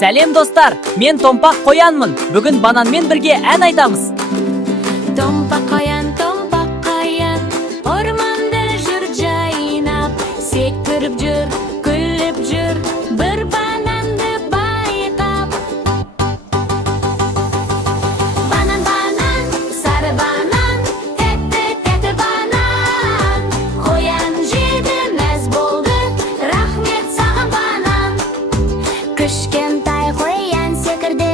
Сәлем достар, мен Томпақ Қоянмын. Бүгін бананмен бірге ән айтамыз. Томпақ қоян, орманда жүр жайнап, секіріп жүр, күліп жүр, бір бананды байқап. Банан, сары банан, тәтті банан. Қоян жеді, мәз болды, рахмет саған банан. Кішкентай қоян секірді,